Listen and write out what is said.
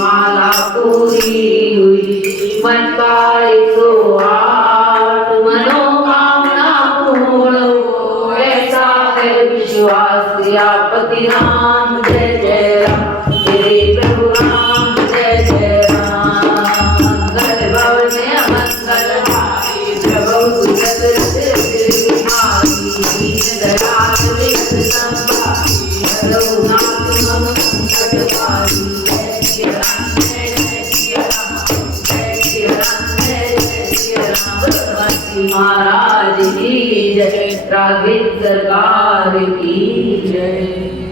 माला पुरी हुई मन पाए तो आठ मनोकामना पूर्ण हो ऐसा है विश्वास पति राम जय जय राम तेरे प्रभु राम जय जय राम मंगल भवन मंगल भाई प्रभु सुरत भाई दीन दयाल विघ्न संभाई रघुनाथ मम संकट हारी महाराज की जय, राघवेंद्र सरकार की जय।